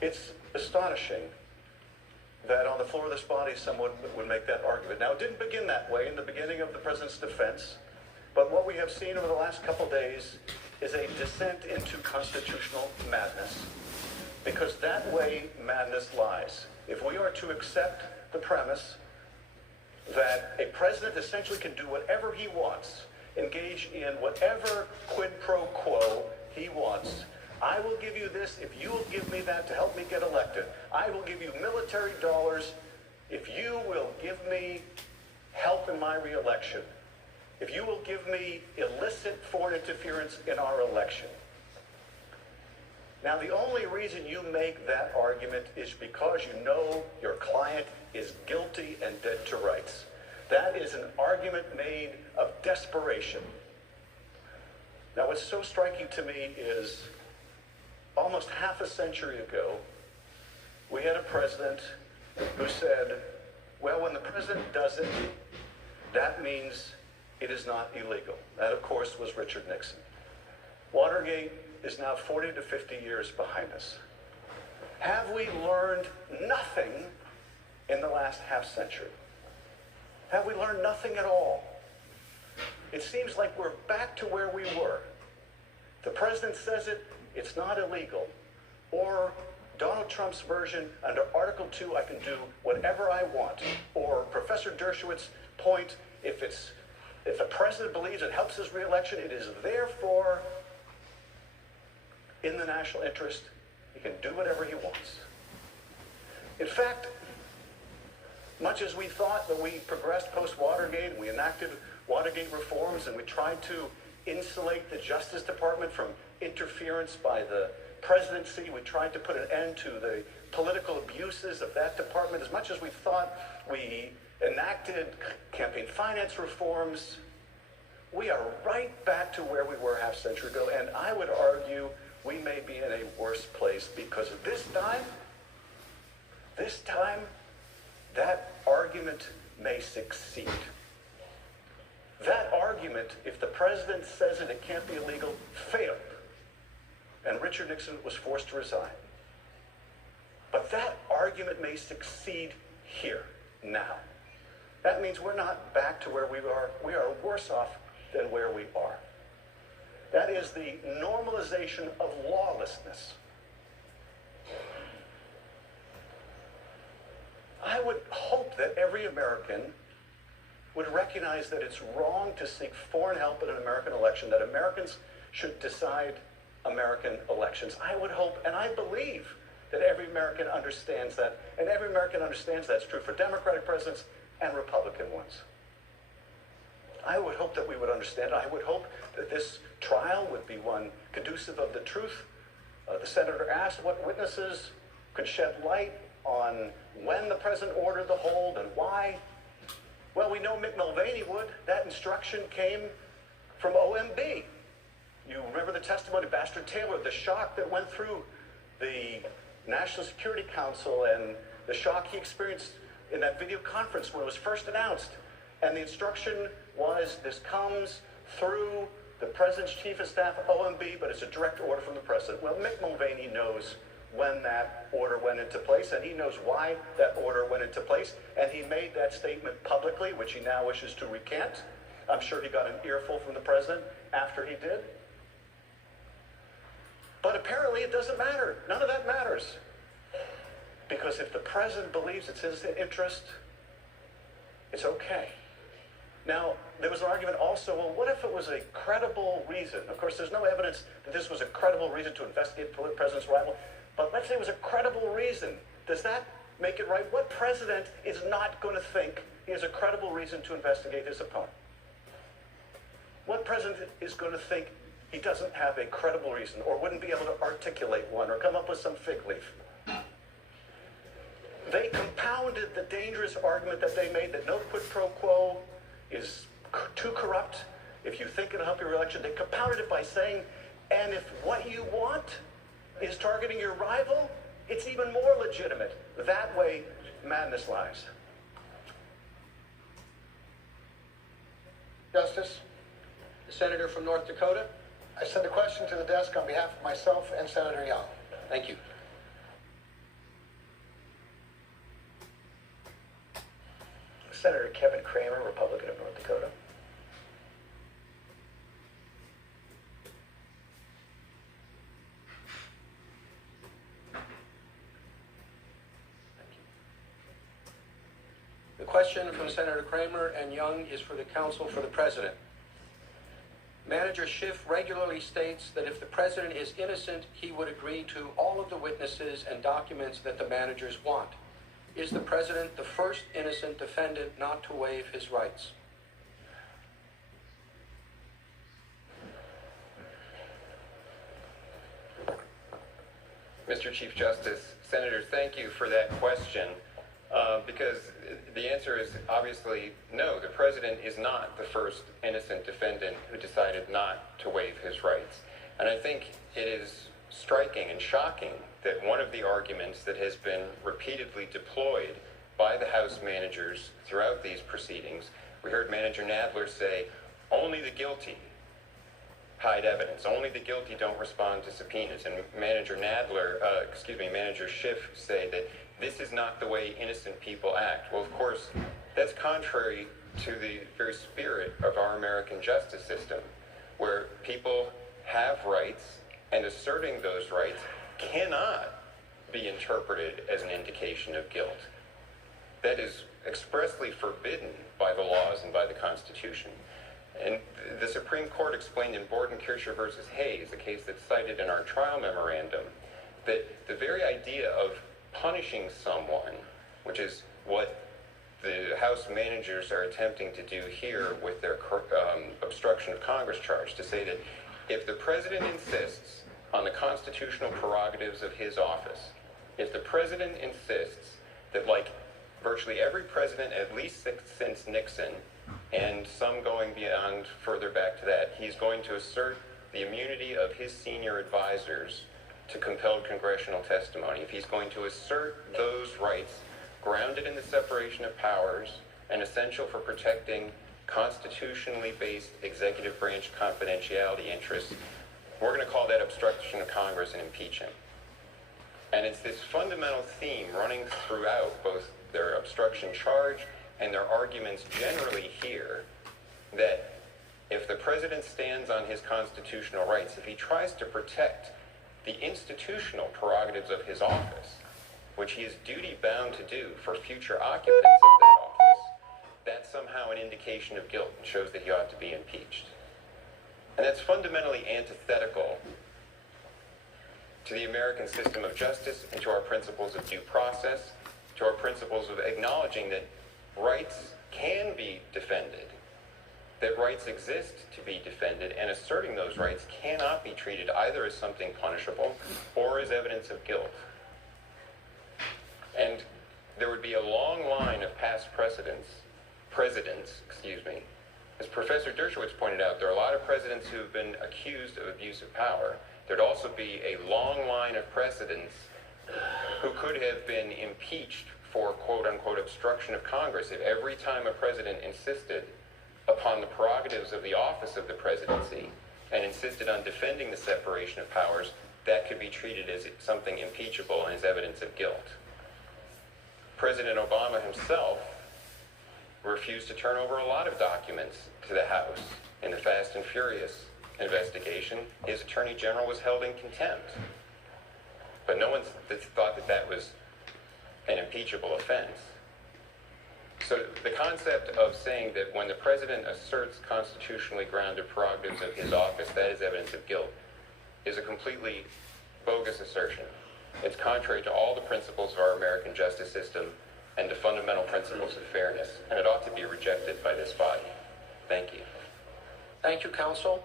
It's astonishing that on the floor of this body someone would make that argument. Now, it didn't begin that way in the beginning of the president's defense, but what we have seen over the last couple days is a descent into constitutional madness, because that way madness lies. If we are to accept the premise that a president essentially can do whatever he wants, engage in whatever quid pro quo he wants, I will give you this if you will give me that to help me get elected. I will give you military dollars if you will give me help in my reelection. If you will give me illicit foreign interference in our election. Now, the only reason you make that argument is because you know your client is guilty and dead to rights. That is an argument made of desperation. Now, what's so striking to me is almost half a century ago, we had a president who said, well, when the president does it, that means it is not illegal. That, of course, was Richard Nixon. Watergate is now 40 to 50 years behind us. Have we learned nothing in the last half century? Have we learned nothing at all? It seems like we're back to where we were. The president says it, it's not illegal. Or Donald Trump's version, under Article 2, I can do whatever I want. Or Professor Dershowitz's point, if the president believes it helps his reelection, it is therefore in the national interest. He can do whatever he wants. In fact, much as we thought that we progressed post-Watergate, and we enacted Watergate reforms, and we tried to insulate the Justice Department from interference by the presidency, we tried to put an end to the political abuses of that department. As much as we thought we enacted campaign finance reforms, we are right back to where we were half a century ago, and I would argue we may be in a worse place, because this time, that argument may succeed. That argument, if the president says it can't be illegal, failed. And Richard Nixon was forced to resign. But that argument may succeed here, now. That means we're not back to where we are. We are worse off than where we are. That is the normalization of lawlessness. I would hope that every American would recognize that it's wrong to seek foreign help in an American election, that Americans should decide American elections. I would hope, and I believe, that every American understands that, and every American understands that's true for Democratic presidents and Republican ones. I would hope that we would understand. I would hope that this trial would be one conducive of the truth. The senator asked what witnesses could shed light on when the president ordered the hold and why. Well, we know Mick Mulvaney would. That instruction came from OMB. You remember the testimony of Ambassador Taylor, the shock that went through the National Security Council and the shock he experienced in that video conference when it was first announced. And the instruction was, this comes through the president's chief of staff, OMB, but it's a direct order from the president. Well, Mick Mulvaney knows when that order went into place, and he knows why that order went into place, and he made that statement publicly, which he now wishes to recant. I'm sure he got an earful from the president after he did. But apparently it doesn't matter. None of that matters. Because if the president believes it's in his interest, it's okay. Now, there was an argument also, well, what if it was a credible reason? Of course, there's no evidence that this was a credible reason to investigate the president's rival, but let's say it was a credible reason. Does that make it right? What president is not going to think he has a credible reason to investigate his opponent? What president is going to think he doesn't have a credible reason, or wouldn't be able to articulate one, or come up with some fig leaf? They compounded the dangerous argument that they made that no quid pro quo is too corrupt if you think it'll help your election. They compounded it by saying, and if what you want is targeting your rival, it's even more legitimate. That way, madness lies. Justice, the senator from North Dakota. I send a question to the desk on behalf of myself and Senator Young. Thank you. Senator Kevin Cramer, Republican of North Dakota. The question from Senator Kramer and Young is for the counsel for the president. Manager Schiff regularly states that if the president is innocent, he would agree to all of the witnesses and documents that the managers want. Is the president the first innocent defendant not to waive his rights? Mr. Chief Justice, Senators, thank you for that question, because the answer is obviously no. The president is not the first innocent defendant who decided not to waive his rights. And I think it is striking and shocking that one of the arguments that has been repeatedly deployed by the House managers throughout these proceedings, we heard Manager Nadler say, only the guilty hide evidence. Only the guilty don't respond to subpoenas. And Manager Schiff say that this is not the way innocent people act. Well, of course, that's contrary to the very spirit of our American justice system, where people have rights, and asserting those rights cannot be interpreted as an indication of guilt. That is expressly forbidden by the laws and by the Constitution. And the Supreme Court explained in Bordenkircher versus Hayes, a case that's cited in our trial memorandum, that the very idea of punishing someone, which is what the House managers are attempting to do here with their obstruction of Congress charge, to say that if the president insists on the constitutional prerogatives of his office, if the president insists that, like virtually every president, at least since Nixon, and some going beyond further back to that, he's going to assert the immunity of his senior advisors to compelled congressional testimony. If he's going to assert those rights grounded in the separation of powers and essential for protecting constitutionally based executive branch confidentiality interests, we're going to call that obstruction of Congress and impeach him. And it's this fundamental theme running throughout both their obstruction charge and their arguments generally here, that if the president stands on his constitutional rights, if he tries to protect the institutional prerogatives of his office, which he is duty-bound to do for future occupants of that office, that's somehow an indication of guilt and shows that he ought to be impeached. And that's fundamentally antithetical to the American system of justice and to our principles of due process, to our principles of acknowledging that rights can be defended, that rights exist to be defended, and asserting those rights cannot be treated either as something punishable or as evidence of guilt. And there would be a long line of past presidents, as Professor Dershowitz pointed out, there are a lot of presidents who have been accused of abuse of power. There'd also be a long line of presidents who could have been impeached for quote-unquote obstruction of Congress if every time a president insisted upon the prerogatives of the office of the presidency and insisted on defending the separation of powers, that could be treated as something impeachable and as evidence of guilt. President Obama himself refused to turn over a lot of documents to the House. In the Fast and Furious investigation, his attorney general was held in contempt. But no one thought that that was an impeachable offense. So the concept of saying that when the president asserts constitutionally grounded prerogatives of his office, that is evidence of guilt, is a completely bogus assertion. It's contrary to all the principles of our American justice system and the fundamental principles of fairness, and it ought to be rejected by this body. Thank you. Thank you, counsel.